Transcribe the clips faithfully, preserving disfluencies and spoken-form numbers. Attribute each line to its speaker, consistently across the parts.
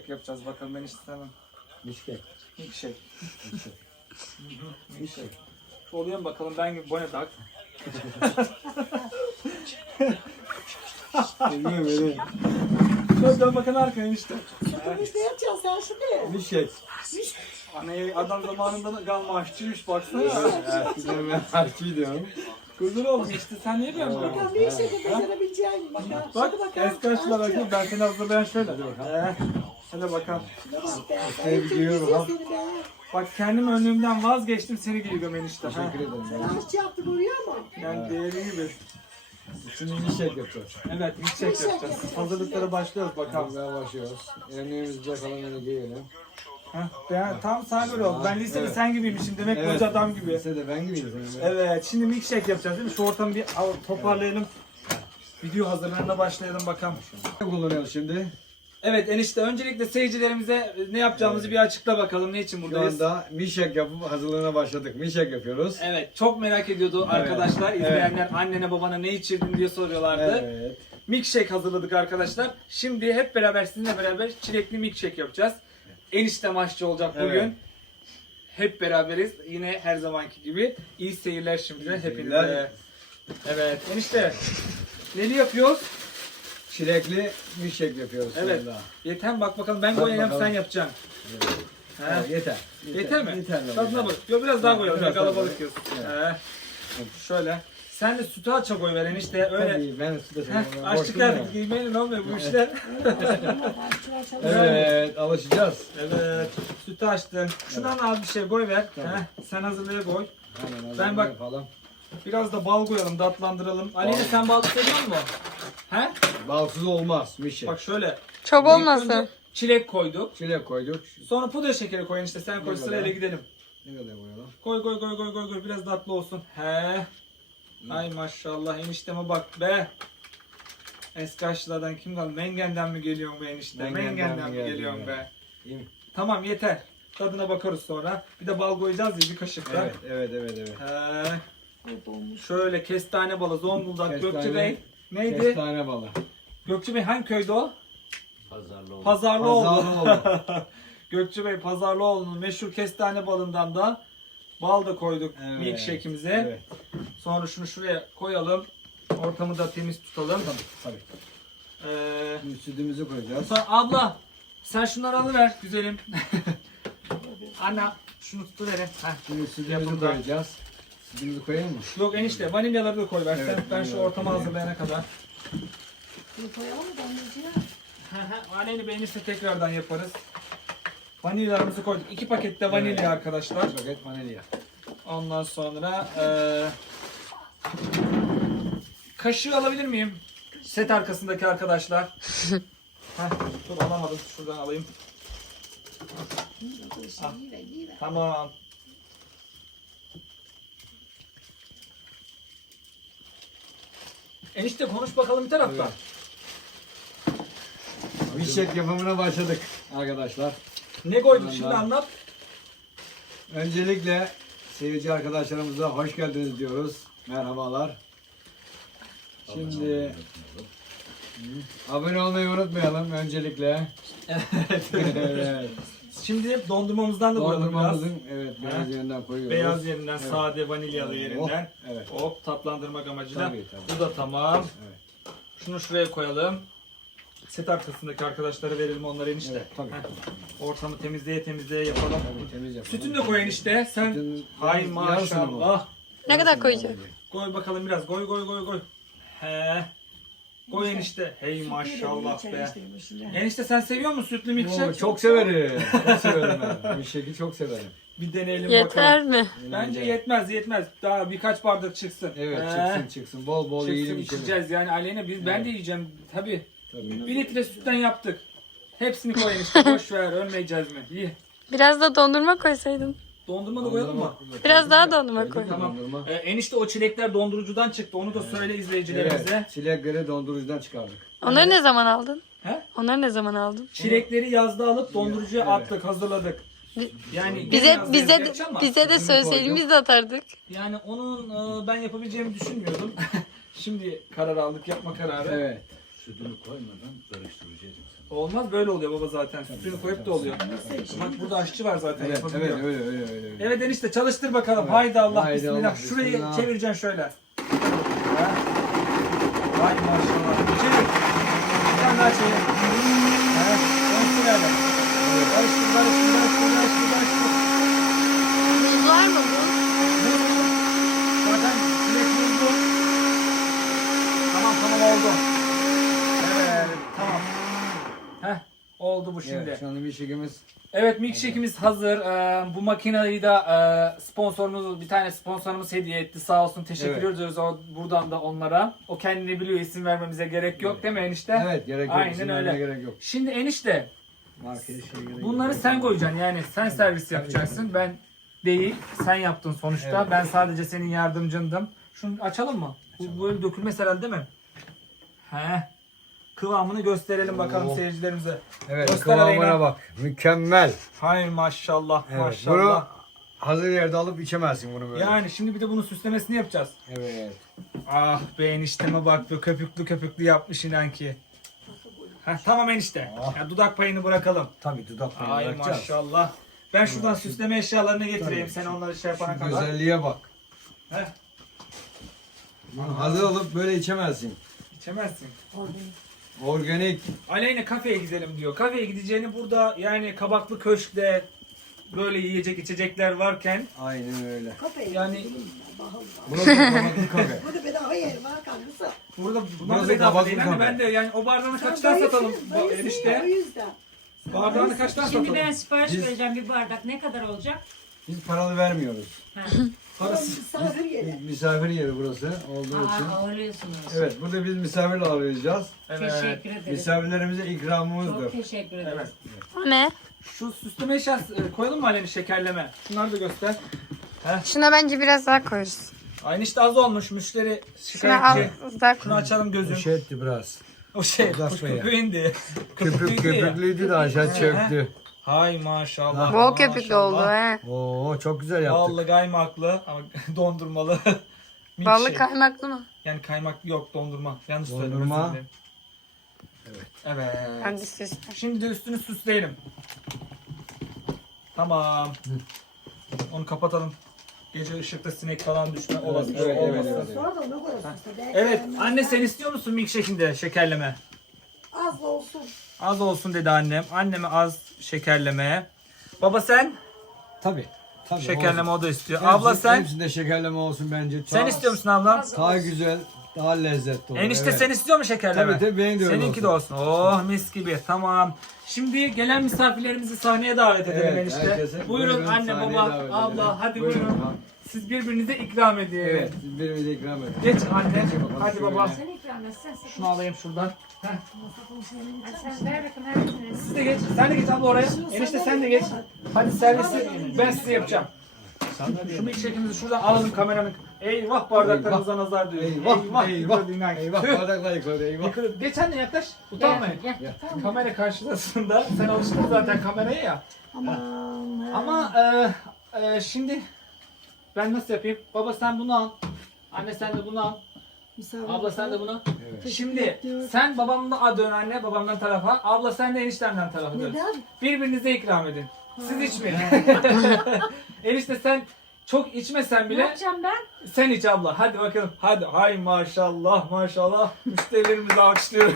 Speaker 1: milkshake yapacağız bakalım ben istemem.
Speaker 2: Milkshake.
Speaker 1: Milkshake.
Speaker 2: Milkshake.
Speaker 1: Milkshake. Oluyor mu bakalım ben gibi bone tak.
Speaker 2: Bilmiyorum beni.
Speaker 1: Şöyle dön bakın arkaya işte.
Speaker 3: Sıkılmış ne yapacaksın sen şimdi?
Speaker 2: Milkshake.
Speaker 1: Anne adam zamanında kalma aşçıymış baksana.
Speaker 2: Eskiden ben harçı diyorum.
Speaker 1: Kuzur olmuş işte sen niye biliyorsun?
Speaker 3: Bakalım bir işe de becerebileceğin mi bakalım.
Speaker 1: Bak
Speaker 3: Hadi bakalım.
Speaker 1: eskaçla bakayım ben seni hazırlayan şöyle. Ee, Hadi bakalım.
Speaker 2: Seni giyiyorum ha.
Speaker 1: Bak kendim önlüğümden vazgeçtim seni giyiyorum enişte. Ha.
Speaker 2: Teşekkür ederim.
Speaker 3: Sen aşçı yaptın oraya mı?
Speaker 1: Yani değeri gibi.
Speaker 2: Şimdi milkshake yapacağız.
Speaker 1: Evet milkshake yapacağız. Hazırlıklara başlıyoruz bakalım.
Speaker 2: Kalmaya başlıyoruz. Önlüğümüzde falan öyle giyelim.
Speaker 1: Ha, ben, tam sana göre oldu. Ben lisede
Speaker 2: Evet.
Speaker 1: sen gibiymişim demek
Speaker 2: Evet.
Speaker 1: koca adam gibi.
Speaker 2: Lisede ben gibiydim.
Speaker 1: Evet şimdi milkshake yapacağız değil mi? Şu ortamı bir al- toparlayalım. Video hazırlarına başlayalım bakalım.
Speaker 2: Ne kullanıyoruz şimdi?
Speaker 1: Evet enişte öncelikle seyircilerimize ne yapacağımızı bir açıkla bakalım. Ne için
Speaker 2: Şu
Speaker 1: buradayız?
Speaker 2: anda milkshake yapıp hazırlığına başladık. Milkshake yapıyoruz.
Speaker 1: Evet çok merak ediyordu arkadaşlar. İzleyenler annene babana ne içirdin diye soruyorlardı.
Speaker 2: Evet.
Speaker 1: Milkshake hazırladık arkadaşlar. Şimdi hep beraber sizinle beraber çilekli milkshake yapacağız. Eniştem aşçı olacak bugün.
Speaker 2: Evet.
Speaker 1: Hep beraberiz. Yine her zamanki gibi. İyi seyirler şimdi
Speaker 2: İyi
Speaker 1: hepinize.
Speaker 2: seyirler.
Speaker 1: Evet enişte. Neli yapıyoruz?
Speaker 2: Çilekli milkshake yapıyoruz şu
Speaker 1: Evet.
Speaker 2: anda.
Speaker 1: Yeter bak bakalım ben
Speaker 2: Hadi
Speaker 1: koyacağım
Speaker 2: bakalım.
Speaker 1: sen yapacaksın. He.
Speaker 2: Evet, yeter.
Speaker 1: Yeter mi?
Speaker 2: Yeter.
Speaker 1: Tadına bak. Yok biraz daha koyalım.
Speaker 2: Biraz
Speaker 1: Biraz
Speaker 2: daha
Speaker 1: kalabalık
Speaker 2: koyalım.
Speaker 1: yiyorsun. He. Şöyle. Sen de sütü aça koy ver enişte. Öyle.
Speaker 2: Tabii, ben size
Speaker 1: Heh, açlıklar giymenin olmuyor bu işler.
Speaker 2: Evet, alışacağız.
Speaker 1: Evet. Sütü açtın. Şuradan az bir şey koy ver.
Speaker 2: Tamam.
Speaker 1: Heh, sen hazırlaya koy.
Speaker 2: Hemen
Speaker 1: Ben bak-
Speaker 2: yapalım.
Speaker 1: Biraz da bal koyalım, tatlandıralım. Aleyna sen bal seviyor musun? He?
Speaker 2: Balsız olmaz milkshake.
Speaker 1: Bak şöyle.
Speaker 4: Çok
Speaker 1: İlk
Speaker 4: olmasın.
Speaker 1: önce çilek koyduk.
Speaker 2: Çilek koyduk.
Speaker 1: Sonra pudra şekeri koyun işte sen koy
Speaker 2: Ne
Speaker 1: sırayla
Speaker 2: kadar?
Speaker 1: gidelim.
Speaker 2: Ne kadar koyalım?
Speaker 1: Koy koy koy koy koy koy biraz tatlı olsun. He. Ay maşallah enişteme bak be. Eski aşçılardan kim kaldı? Mengen'den mi geliyorsun be enişte?
Speaker 2: Mengen'den
Speaker 1: Mengen'den
Speaker 2: mi
Speaker 1: mi
Speaker 2: geldin
Speaker 1: geliyorsun
Speaker 2: ya?
Speaker 1: be?
Speaker 2: İyi mi?
Speaker 1: Tamam yeter. Tadına bakarız sonra. Bir de bal koyacağız ya bir kaşık da.
Speaker 2: Evet, evet, evet, evet.
Speaker 1: He. Şöyle kestane balı Zonguldak
Speaker 2: Kestane-
Speaker 1: Gökçe Bey. Neydi?
Speaker 2: Kestane balı.
Speaker 1: Gökçe Bey hangi köyde o?
Speaker 5: Pazarlıoğlu.
Speaker 1: Pazarlıoğlu.
Speaker 2: Pazarlıoğlu.
Speaker 1: Gökçe Bey Pazarlıoğlu'nun meşhur kestane balından da bal da koyduk
Speaker 2: Evet,
Speaker 1: milkshake'imize.
Speaker 2: Evet,
Speaker 1: Sonra şunu şuraya koyalım. Ortamı da temiz tutalım.
Speaker 2: tabii.
Speaker 1: Ee,
Speaker 2: Şimdi sütümüzü koyacağız.
Speaker 1: sonra abla sen şunları alıver güzelim. Anne şunu tutuverin. Heh.
Speaker 2: Şimdi sütümüzü
Speaker 1: Yapın da.
Speaker 2: koyacağız. Sütümüzü koyalım mı?
Speaker 1: Yok enişte vanilyaları da koy versen.
Speaker 2: Evet,
Speaker 1: ben şu
Speaker 2: vanilyaları
Speaker 1: ortamı
Speaker 2: koyayım.
Speaker 1: hazırlayana kadar.
Speaker 3: Bunu koyalım mı anneciğim?
Speaker 1: Vanilya beğenirse tekrardan yaparız. Vanilyalarımızı koyduk. İki paket de vanilya
Speaker 2: Evet.
Speaker 1: arkadaşlar.
Speaker 2: Bir paket vanilya.
Speaker 1: Ondan sonra eee kaşığı alabilir miyim? Set arkasındaki arkadaşlar. Heh, dur alamadım. Şuradan alayım.
Speaker 3: Al. İyi ver, iyi ver.
Speaker 1: Tamam. Enişte konuş bakalım bir taraftan.
Speaker 2: Milkshake yapımına başladık arkadaşlar.
Speaker 1: Ne koyduk
Speaker 2: Vallahi.
Speaker 1: şimdi anlat.
Speaker 2: Öncelikle seyirci arkadaşlarımıza hoş geldiniz diyoruz. Merhabalar. Şimdi abone olmayı unutmayalım öncelikle. Evet.
Speaker 1: Şimdi dondurmamızdan da koyalım biraz.
Speaker 2: Dondurmamızın evet beyaz
Speaker 1: Ha?
Speaker 2: yerinden koyuyoruz.
Speaker 1: Beyaz yerinden,
Speaker 2: Evet.
Speaker 1: sade vanilyalı yerinden.
Speaker 2: Oh, evet.
Speaker 1: Hop tatlandırmak amacıyla.
Speaker 2: Tabii, tabii.
Speaker 1: Bu da tamam.
Speaker 2: Evet.
Speaker 1: Şunu şuraya koyalım. Set arkasındaki arkadaşlara verelim onları enişte.
Speaker 2: Evet, tabii.
Speaker 1: Heh. Ortamı temizleye temizleye yapalım.
Speaker 2: Tabii, temiz yapalım.
Speaker 1: Sütünü de koy enişte. Sen
Speaker 2: Sütün
Speaker 1: hay
Speaker 2: yarısını
Speaker 1: maşallah.
Speaker 4: Ne kadar koyacak?
Speaker 1: Koy bakalım biraz. Koy koy koy koy. He. Koy enişte. Hey maşallah be. Enişte sen seviyor musun sütlü
Speaker 2: Oo,
Speaker 1: milkshake?
Speaker 2: çok severim. Çok severim ben. Milkshake'i çok severim.
Speaker 1: Bir deneyelim
Speaker 4: Yeter
Speaker 1: bakalım.
Speaker 4: mi?
Speaker 1: Bence yetmez yetmez. Daha birkaç bardak çıksın.
Speaker 2: Evet
Speaker 1: He.
Speaker 2: çıksın çıksın. Bol bol
Speaker 1: Çıksın
Speaker 2: yiyelim içelim.
Speaker 1: içeceğiz yani Aleyna biz ben de yiyeceğim tabi.
Speaker 2: Tabii.
Speaker 1: Bir litre sütten yaptık. Hepsini koy enişte boş ver ölmeyeceğiz mi? İyi.
Speaker 4: Biraz da dondurma koysaydın.
Speaker 1: Dondurma da koyalım mı?
Speaker 4: Biraz daha dondurma koy.
Speaker 2: Koyduk
Speaker 1: Tamam.
Speaker 2: dondurma.
Speaker 1: Ee, enişte o çilekler dondurucudan çıktı. Onu da söyle izleyicilerimize.
Speaker 2: Evet, çilekleri dondurucudan çıkardık.
Speaker 4: Onları ne zaman aldın?
Speaker 1: He?
Speaker 4: Onları ne zaman aldın?
Speaker 1: Çilekleri yazda alıp dondurucuya
Speaker 2: Evet.
Speaker 1: attık, hazırladık. Yani gene
Speaker 4: Bize
Speaker 1: yaz
Speaker 4: bize
Speaker 1: gelecek ama
Speaker 4: bize de söyleseydin biz de atardık.
Speaker 1: yani onun e, ben yapabileceğimi düşünmüyordum. Şimdi karar aldık, yapma kararı.
Speaker 2: Evet.
Speaker 5: Sütünü koymadan karıştıracağız.
Speaker 1: Olmaz böyle oluyor baba zaten. Sütünü koyup da oluyor. Bak burada aşçı var zaten.
Speaker 2: Evet,
Speaker 1: yapabiliyor.
Speaker 2: evet öyle öyle öyle. öyle.
Speaker 1: Evet enişte çalıştır bakalım.
Speaker 2: Evet.
Speaker 1: Haydi Allah
Speaker 2: Haydi
Speaker 1: bismillah.
Speaker 2: Allah,
Speaker 1: Şurayı
Speaker 2: bismillah.
Speaker 1: çevireceksin şöyle. Ha? Vay maşallah. Çevir. Bir tane daha çevir. Ha? Dönsün öyle. Karıştır, karıştır, karıştır, karıştır, karıştır.
Speaker 4: Buz var mı bu?
Speaker 1: Zaten direkt vurdu. Tamam tamam oldu. Evet tamam. Heh oldu bu şimdi.
Speaker 2: Evet, şu anda bir şekimiz.
Speaker 1: Evet milkshake'imiz hazır. Ee, bu makineyi de e, sponsorumuz bir tane sponsorumuz hediye etti. Sağ olsun teşekkür
Speaker 2: Evet.
Speaker 1: ediyoruz o, buradan da onlara. O kendini biliyor isim vermemize gerek yok
Speaker 2: Evet.
Speaker 1: değil mi enişte?
Speaker 2: Evet gerek yok.
Speaker 1: Aynen
Speaker 2: İsim
Speaker 1: öyle.
Speaker 2: vermeye gerek yok.
Speaker 1: Şimdi enişte
Speaker 2: Markaya şey gerek
Speaker 1: bunları
Speaker 2: yok.
Speaker 1: sen koyacaksın yani sen servis yapacaksın. Ben değil sen yaptın sonuçta.
Speaker 2: Evet.
Speaker 1: Ben sadece senin yardımcındım. Şunu açalım mı? Bu böyle dökülmez herhalde değil mi? He. Kıvamını gösterelim bakalım
Speaker 2: Oo.
Speaker 1: seyircilerimize.
Speaker 2: Evet
Speaker 1: Göster
Speaker 2: kıvamına
Speaker 1: Aleyna.
Speaker 2: bak. Mükemmel.
Speaker 1: Hay maşallah
Speaker 2: Evet,
Speaker 1: maşallah.
Speaker 2: bunu hazır yerde alıp içemezsin bunu böyle.
Speaker 1: Yani şimdi bir de bunun süslemesini yapacağız.
Speaker 2: Evet.
Speaker 1: Ah be enişteme bak be köpüklü köpüklü yapmış inan ki. Heh, tamam enişte.
Speaker 2: Ah.
Speaker 1: Ya, dudak payını bırakalım.
Speaker 2: Tabii dudak payını
Speaker 1: Ay
Speaker 2: bırakacağız.
Speaker 1: maşallah. Ben şuradan
Speaker 2: Evet, şu-
Speaker 1: süsleme eşyalarını getireyim.
Speaker 2: Tabii,
Speaker 1: Sen
Speaker 2: şu-
Speaker 1: onları şey yapana
Speaker 2: Şu
Speaker 1: kadar.
Speaker 2: güzelliğe bak.
Speaker 1: Heh,
Speaker 2: Bunu hazır alıp böyle içemezsin.
Speaker 1: içemezsin.
Speaker 2: Organik.
Speaker 1: Aleyna kafeye gidelim diyor. Kafeye gideceğini burada yani kabaklı köşkte böyle yiyecek içecekler varken
Speaker 2: Aynen öyle.
Speaker 3: Kafayı
Speaker 1: Yani-
Speaker 3: yani... Bakalım.
Speaker 2: Burası kabaklı kafe.
Speaker 3: Burada bedava yer var kankası.
Speaker 1: burada bunlar
Speaker 2: Burası
Speaker 1: da bedava
Speaker 2: kabaklı
Speaker 1: değil. Hani
Speaker 2: kafe.
Speaker 1: ben de yani o bardağını
Speaker 3: Sen
Speaker 1: kaçtan
Speaker 3: dayısın,
Speaker 1: satalım bu
Speaker 3: dayısın ya, o
Speaker 1: enişte?
Speaker 3: yüzden.
Speaker 1: Bardağını kaçtan
Speaker 5: Şimdi
Speaker 1: satalım?
Speaker 5: ben sipariş
Speaker 2: Biz-
Speaker 5: vereceğim bir bardak. Ne kadar olacak?
Speaker 2: Biz paralı vermiyoruz.
Speaker 5: Ha.
Speaker 1: Parası.
Speaker 3: Misafir yeri.
Speaker 2: Misafir yeri burası olduğu için.
Speaker 5: Aa, ağırlıyorsunuz.
Speaker 2: Evet burada biz misafir ağırlayacağız.
Speaker 1: Evet.
Speaker 5: Teşekkür ederim.
Speaker 2: Misafirlerimize
Speaker 5: Çok
Speaker 2: ikramımızdır.
Speaker 5: teşekkür ederim.
Speaker 1: Evet.
Speaker 4: O ne?
Speaker 1: Şu süsleme eşyası e, koyalım mı Aleyna şekerleme? Şunları da göster.
Speaker 4: Şuna bence biraz daha koyarız.
Speaker 1: Aynı işte az olmuş müşteri
Speaker 4: Şuna al
Speaker 1: şikayetçi.
Speaker 4: az daha
Speaker 1: Şunu
Speaker 4: koy.
Speaker 1: açalım gözüm.
Speaker 2: şey etti biraz.
Speaker 1: O şey
Speaker 2: Uzatma
Speaker 1: kuş
Speaker 2: ya.
Speaker 1: köpüğü indi.
Speaker 2: Köpük
Speaker 1: Köpüklüydü ya.
Speaker 2: köpüklüydü de aşağı çöktü.
Speaker 1: Hay maşallah.
Speaker 4: Bol köpüklü
Speaker 1: maşallah.
Speaker 4: oldu he.
Speaker 2: Oo çok güzel yaptık.
Speaker 1: Ballı kaymaklı ama dondurmalı.
Speaker 4: Ballı
Speaker 1: Milkshake.
Speaker 4: kaymaklı mı?
Speaker 1: Yani kaymak yok dondurma. Yanlış
Speaker 2: Dondurma.
Speaker 1: söyledim. özür dilerim.
Speaker 2: Evet.
Speaker 1: Evet.
Speaker 4: Hadi süsle.
Speaker 1: Şimdi de üstünü süsleyelim. Tamam. Onu kapatalım. Gece ışıkta sinek falan düşme olası.
Speaker 2: evet,
Speaker 1: olmasın.
Speaker 2: evet, evet.
Speaker 3: Sonra da onu koyuyorsun işte.
Speaker 1: Evet, anne sen istiyor musun milkshake'inde şekerleme?
Speaker 3: Az da olsun.
Speaker 1: Az olsun dedi annem. Anneme az şekerleme. Baba sen?
Speaker 2: Tabii. Tabii.
Speaker 1: Şekerleme
Speaker 2: olsun.
Speaker 1: o da istiyor.
Speaker 2: Hepsi-
Speaker 1: Abla sen?
Speaker 2: Hepsinde şekerleme olsun bence.
Speaker 1: Sen
Speaker 2: Daha-
Speaker 1: istiyor musun abla?
Speaker 2: Daha güzel, daha lezzetli olur.
Speaker 1: Enişte
Speaker 2: evet.
Speaker 1: sen istiyor mu şekerleme?
Speaker 2: Tabii tabii benim de öyle
Speaker 1: Seninki de olsun. Oh mis gibi. Tamam. Şimdi gelen misafirlerimizi sahneye davet edelim
Speaker 2: Evet,
Speaker 1: enişte.
Speaker 2: herkese
Speaker 1: Buyurun,
Speaker 2: buyurun,
Speaker 1: anne
Speaker 2: sahneye
Speaker 1: baba
Speaker 2: davet
Speaker 1: abla
Speaker 2: edelim.
Speaker 1: hadi
Speaker 2: Buyurun.
Speaker 1: buyurun.
Speaker 2: Ha.
Speaker 1: Siz birbirinize ikram edin.
Speaker 2: Evet, siz birbirimize ikram edin.
Speaker 1: Geç anne.
Speaker 2: bakalım
Speaker 1: Hadi
Speaker 2: şöyle.
Speaker 1: baba.
Speaker 5: Sen ikram etsen. sen-
Speaker 1: Şunu alayım şuradan. Heh.
Speaker 5: Sen ver bakayım her
Speaker 1: Siz de geç. Sen de geç abla oraya. Enişte sen de geç. Hadi servisi ben size yapacağım. Şu milkshake'imizi şuradan alalım kameranın. Eyvah bardaklarımıza nazar diyor.
Speaker 2: Eyvah, eyvah,
Speaker 1: yıkıldı inan ki.
Speaker 2: eyvah,
Speaker 1: Tüh.
Speaker 2: bardaklar yıkıldı, eyvah.
Speaker 1: Yıkıldı. Geç anne yaklaş. Utanmayın.
Speaker 5: Gel, gel.
Speaker 1: Kamera karşısında sen alıştın zaten kameraya ya.
Speaker 3: Aman.
Speaker 1: Ama e, e, şimdi ben nasıl yapayım? Baba sen bunu al. Anne sen de bunu al.
Speaker 3: Misafir.
Speaker 1: Abla sen de bunu.
Speaker 2: Evet.
Speaker 1: Şimdi sen babamdan dön anne babamdan tarafa. Abla sen de eniştemden tarafa dön.
Speaker 3: Neden?
Speaker 1: Birbirinize ikram edin. Siz içmeyin. Enişte sen çok içmesen
Speaker 5: Ne
Speaker 1: bile
Speaker 5: yapacağım ben?
Speaker 1: sen iç abla. Hadi bakalım. Hadi. Hay maşallah maşallah. Müşterilerimizi alkışlıyoruz.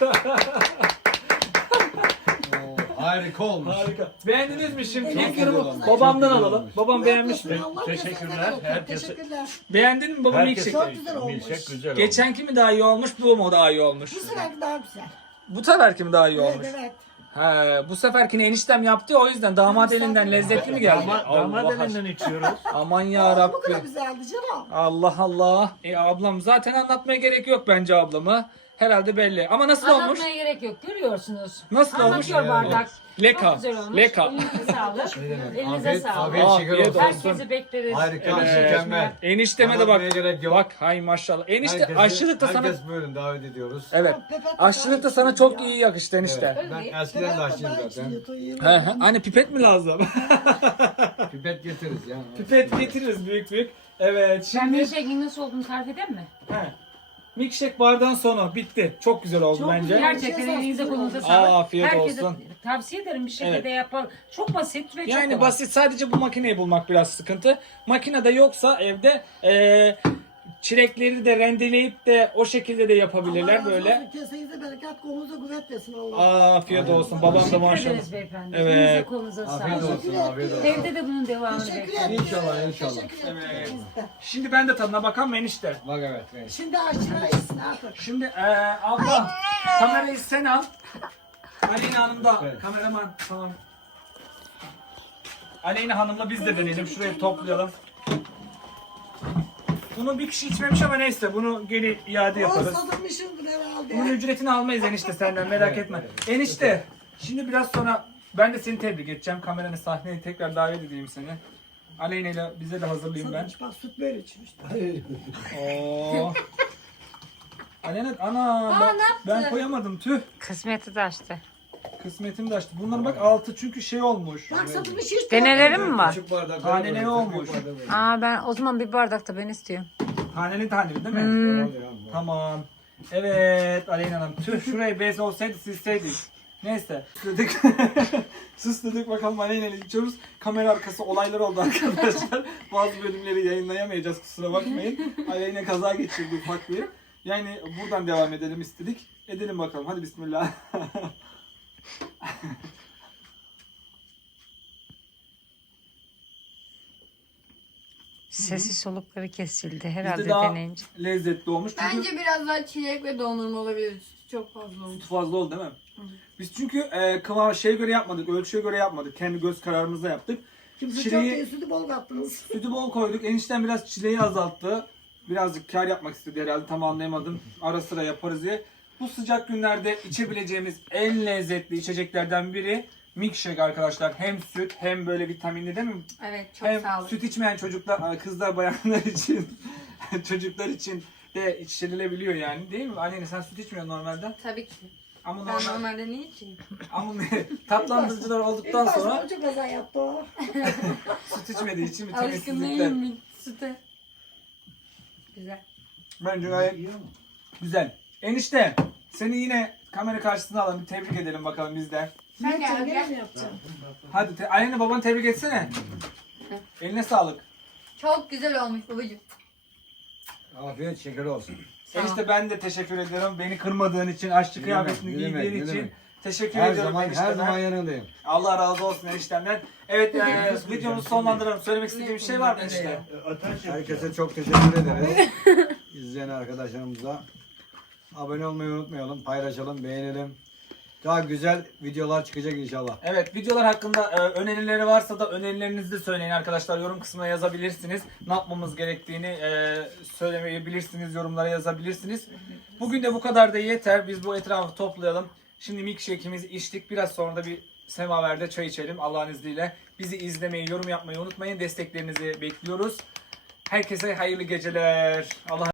Speaker 2: Oo, harika olmuş.
Speaker 1: Harika. Beğendiniz mi şimdi?
Speaker 3: Evet,
Speaker 1: İlk yorumu
Speaker 2: çok güzel
Speaker 1: babamdan
Speaker 2: olmuş.
Speaker 1: alalım. Babam beğenmiş mi?
Speaker 3: Allah
Speaker 6: Teşekkürler,
Speaker 3: teşekkürler.
Speaker 6: herkese-
Speaker 3: Teşekkürler.
Speaker 1: Beğendin mi baba
Speaker 6: Herkes
Speaker 1: milkshake?
Speaker 3: Çok güzel olmuş.
Speaker 6: milkshake güzel olmuş.
Speaker 1: Geçenki mi daha iyi olmuş, bu mu daha iyi olmuş?
Speaker 3: Bu seferki daha güzel.
Speaker 1: Bu seferki mi daha iyi
Speaker 3: Evet
Speaker 1: olmuş?
Speaker 3: evet.
Speaker 1: He, bu seferkini eniştem yaptı ya, o yüzden damat elinden lezzetli mi geldi?
Speaker 6: Damat, damat
Speaker 1: Allah
Speaker 6: elinden içiyoruz.
Speaker 1: Aman ya
Speaker 3: Aa, bu kadar
Speaker 1: Rabbi.
Speaker 3: güzeldi canım.
Speaker 1: Allah Allah. E ablam zaten anlatmaya gerek yok bence ablamı. Herhalde belli. Ama nasıl olmuş?
Speaker 5: Anlatmaya gerek yok. Görüyorsunuz.
Speaker 1: Nasıl olmuş?
Speaker 5: Anlatıyor bardak.
Speaker 1: Leka.
Speaker 5: Çok güzel olmuş.
Speaker 1: Leka.
Speaker 5: Elinize sağlık. Elinize
Speaker 2: Afiyet,
Speaker 5: sağlık.
Speaker 2: afiyet şeker
Speaker 1: Afiyet
Speaker 2: olsun.
Speaker 1: olsun.
Speaker 5: Herkesi bekleriz.
Speaker 2: Harika,
Speaker 1: Evet.
Speaker 2: mükemmel.
Speaker 1: Enişteme de bak.
Speaker 2: Anlatmaya gerek yok.
Speaker 1: Bak hay maşallah. Enişte
Speaker 2: Herkesi-
Speaker 1: aşçılık da sana...
Speaker 2: Herkes buyurun davet ediyoruz.
Speaker 1: Evet. Aşçılık da sana çok iyi yakıştı enişte.
Speaker 2: Evet, ben eskiden de aşçıyım zaten.
Speaker 1: He he. Hani pipet mi lazım?
Speaker 2: Pipet getiririz ya.
Speaker 1: Pipet getiririz büyük büyük. Evet
Speaker 5: Sen
Speaker 1: şimdi...
Speaker 5: milkshake'in nasıl olduğunu tarif eder mi?
Speaker 1: He. Milkshake bardağın sonu bitti. Çok güzel oldu
Speaker 3: Çok
Speaker 1: bence.
Speaker 3: güzel.
Speaker 5: Gerçekten elinize kolunuza
Speaker 1: Aa,
Speaker 5: sağlık.
Speaker 1: afiyet
Speaker 5: Herkese
Speaker 1: olsun.
Speaker 5: tavsiye ederim bir şekilde
Speaker 1: Evet.
Speaker 5: yapalım. Çok basit ve çok
Speaker 1: Yani
Speaker 5: kolay.
Speaker 1: basit, sadece bu makineyi bulmak biraz sıkıntı. Makinede yoksa evde eee çilekleri de rendeleyip de o şekilde de yapabilirler böyle.
Speaker 3: Kesenize bereket, kolunuza kuvvet versin Allah.
Speaker 1: Aa, afiyet olsun. Babam da
Speaker 5: Teşekkür
Speaker 1: maşallah.
Speaker 5: ederiz beyefendi.
Speaker 1: Evet.
Speaker 5: Elinize kolunuza
Speaker 2: Afiyet
Speaker 5: sağlık.
Speaker 2: olsun, afiyet olsun.
Speaker 5: Evde de bunun devamını
Speaker 3: Teşekkür
Speaker 5: bekliyoruz.
Speaker 3: ederim.
Speaker 2: İnşallah, inşallah.
Speaker 3: Teşekkür ederim.
Speaker 1: Evet.
Speaker 3: Biz de.
Speaker 1: Şimdi ben de tadına bakalım enişte.
Speaker 2: Bak evet. evet.
Speaker 3: Şimdi aşçılar içsin artık.
Speaker 1: Şimdi eee abla kamerayı sen al. Aleyna Hanım da
Speaker 2: Evet.
Speaker 1: kameraman, tamam. Aleyna Hanım'la biz de deneyelim. Şurayı toplayalım. Bunu bir kişi içmemiş ama neyse, bunu geri iade
Speaker 3: O
Speaker 1: yaparız.
Speaker 3: satılmışımdır herhalde.
Speaker 1: Bunun ücretini almayız enişte senden, merak etme. Enişte, şimdi biraz sonra ben de seni tebrik edeceğim. Kameranı, sahneye tekrar davet edeyim seni. Aleyna ile bize de hazırlayayım ben.
Speaker 3: Satılmış, bak süt böyle içmiş.
Speaker 1: Oo. Aleyna, ana bak, ben koyamadım, tüh.
Speaker 4: Kısmeti de açtı.
Speaker 1: Kısmetim de açtı. Bunların bak altı çünkü şey olmuş.
Speaker 3: Bak satılmış hiç.
Speaker 4: Denelerim mi var?
Speaker 2: Küçük bardak.
Speaker 1: Taneleri
Speaker 2: büyük
Speaker 1: olmuş.
Speaker 2: bardak böyle.
Speaker 4: Aa ben o zaman bir bardak da ben istiyorum.
Speaker 1: Taneli taneli değil mi?
Speaker 2: Tamam ya, bu.
Speaker 1: Tamam. Evet Aleyna Hanım. Tüh, şurayı bez olsaydı silseydik. Neyse. Süsledik. Süsledik, bakalım Aleyna ile içiyoruz. Kamera arkası olaylar oldu arkadaşlar. Bazı bölümleri yayınlayamayacağız, kusura bakmayın. Aleyna kaza geçirdi ufak bir. Yani buradan devam edelim istedik. Edelim bakalım. Hadi bismillah.
Speaker 4: Sesi solukları kesildi
Speaker 1: Bizde
Speaker 4: herhalde
Speaker 1: daha
Speaker 4: deneyince.
Speaker 1: lezzetli olmuş. Çünkü
Speaker 6: Bence biraz daha çilek ve dondurma olabilir. Çok fazla olmuş.
Speaker 1: süt fazla oldu değil mi? Biz çünkü e, kıvam şeye göre yapmadık, ölçüye göre yapmadık. Kendi göz kararımızla yaptık.
Speaker 3: Kimse
Speaker 1: Çileği-
Speaker 3: çok değil, sütü bol kattınız.
Speaker 1: Sütü bol koyduk. Enişten biraz çileği azalttı. Birazcık kar yapmak istedi herhalde, tam anlayamadım. Ara sıra yaparız diye. Bu sıcak günlerde içebileceğimiz en lezzetli içeceklerden biri milkshake arkadaşlar. Hem süt hem böyle vitaminli değil mi?
Speaker 6: Evet, çok
Speaker 1: Hem
Speaker 6: sağlıklı.
Speaker 1: süt içmeyen çocuklar, kızlar, bayanlar için, çocuklar için de içilebiliyor yani, değil mi? Anne sen süt içmiyorsun normalde.
Speaker 6: Tabii ki.
Speaker 1: Ama
Speaker 6: Ben
Speaker 1: normal,
Speaker 6: normalde ne içeyim?
Speaker 1: ama tatlandırıcılar
Speaker 3: İlk
Speaker 1: olduktan
Speaker 3: başta
Speaker 1: sonra
Speaker 3: çok kaza yaptı o.
Speaker 1: süt içmediği için
Speaker 6: Alışkın
Speaker 1: vitaminsizlikler.
Speaker 6: değilim bir süte. Güzel.
Speaker 1: Bence gayet güzel. Enişte, seni yine kamera karşısına alalım. Bir tebrik edelim bakalım bizden.
Speaker 6: Sen gel
Speaker 3: Gel
Speaker 6: gel.
Speaker 3: mi yapacağım?
Speaker 1: Hadi te- Aleyna, babanı tebrik etsene. Eline sağlık.
Speaker 6: Çok güzel olmuş babacığım.
Speaker 2: Afiyet şeker olsun.
Speaker 6: Sağ ol.
Speaker 1: Enişte ben de teşekkür ediyorum. Beni kırmadığın için, aşçı
Speaker 2: Ne
Speaker 1: kıyafetini
Speaker 2: demek, ne demek,
Speaker 1: giydiğin
Speaker 2: ne
Speaker 1: için.
Speaker 2: demek.
Speaker 1: Teşekkür
Speaker 2: Her
Speaker 1: ediyorum
Speaker 2: zaman her
Speaker 1: enişteme.
Speaker 2: zaman yanındayım.
Speaker 1: Allah razı olsun eniştemden. Evet, e, videomuzu sonlandıralım. Söylemek istediğim bir şey var mı enişte?
Speaker 2: Herkese çok teşekkür ederiz. İzleyen arkadaşlarımıza. Abone olmayı unutmayalım. Paylaşalım, beğenelim. Daha güzel videolar çıkacak inşallah.
Speaker 1: Evet, videolar hakkında e, önerileri varsa da önerilerinizi de söyleyin arkadaşlar. Yorum kısmına yazabilirsiniz. Ne yapmamız gerektiğini e, söylemeyebilirsiniz. Yorumlara yazabilirsiniz. Bugün de bu kadar da yeter. Biz bu etrafı toplayalım. Şimdi milkshake'imizi içtik. Biraz sonra da bir semaverde çay içelim Allah'ın izniyle. Bizi izlemeyi, yorum yapmayı unutmayın. Desteklerinizi bekliyoruz. Herkese hayırlı geceler. Allah